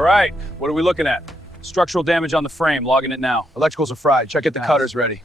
All right, what are we looking at? Structural damage on the frame, logging it now. Electricals are fried. Check it, the cutter's ready.